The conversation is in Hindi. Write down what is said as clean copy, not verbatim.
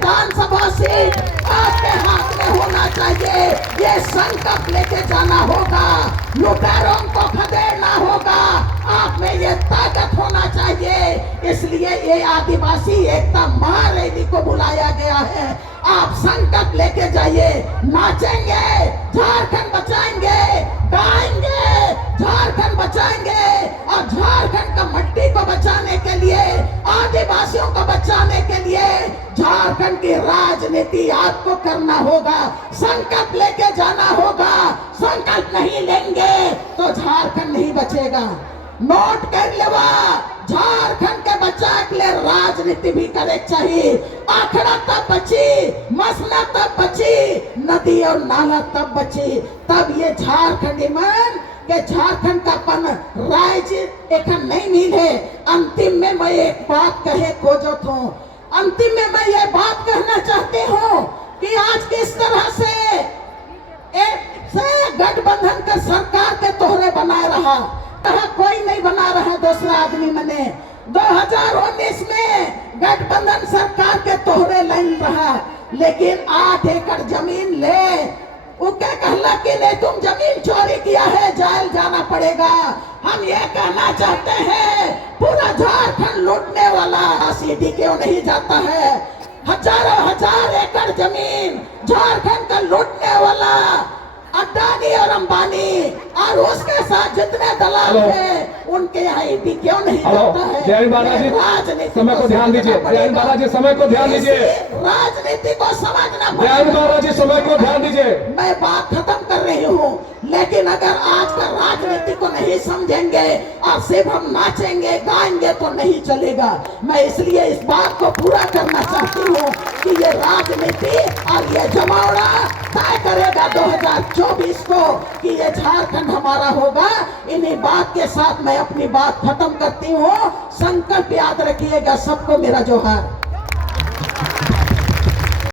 विधानसभा सीट आपके हाथ में होना चाहिए। ये संकल्प लेके जाना होगा, लुटेरों को खदेड़ना होगा, आप में ये ताकत होना चाहिए। इसलिए ये आदिवासी एकता महारैली को बुलाया गया है। आप संकल्प लेके जाइए, नाचेंगे, झारखंड बचाएंगे, गाएंगे, झारखंड बचाएंगे और झारखंड का मट्टी को बचाने के लिए, आदिवासियों को बचाने के लिए झारखंड की राजनीति आपको करना होगा, संकल्प लेके जाना होगा। संकल्प नहीं लेंगे तो झारखंड नहीं बचेगा। नोट कर लेवा, झारखंड के बचा के लिए राजनीति भी करे चाहिए। आखड़ा तब बची, मसला तब बची, नदी और नाला तब बची, तब ये झारखंडी मन के झारखंड का पन राज्य एक नहीं मिले। अंतिम में मैं एक बात कहे खोजो तो, अंतिम में मैं ये बात कहना चाहती हूँ कि आज किस तरह से गठबंधन का सरकार के तोहरे बनाए रहा, कोई नहीं बना रहा दूसरा आदमी मने। 2019 में गठबंधन सरकार के तोहरे लाइन रहा, लेकिन 8 एकड़ जमीन ले उके कहला कि नहीं तुम जमीन चोरी किया है, जेल जाना पड़ेगा। हम ये कहना चाहते हैं पूरा झारखंड लूटने वाला सीधी क्यों नहीं जाता है? हजारों हजार एकड़ जमीन झारखंड का लूटने वाला अडानी और अंबानी और उसके साथ जितने दलाल हैं उनके यहाँ ईडी क्यों नहीं जाता है? जयंत बालाजी समय को ध्यान दीजिए, जयंत बालाजी समय को ध्यान दीजिए, राजनीति को समझना पड़ेगा। जयंत बालाजी समय को ध्यान दीजिए। मैं बात खत्म कर रही हूँ, लेकिन अगर आज का राजनीति को नहीं समझेंगे और सिर्फ हम नाचेंगे गाएंगे तो नहीं चलेगा। मैं इसलिए इस बात को पूरा करना चाहती हूँ कि ये राजनीति और ये जमावड़ा तय करेगा 2024 को कि ये झारखंड हमारा होगा। इन्हीं बात के साथ मैं अपनी बात खत्म करती हूँ। संकल्प याद रखिएगा, सबको मेरा जोहार।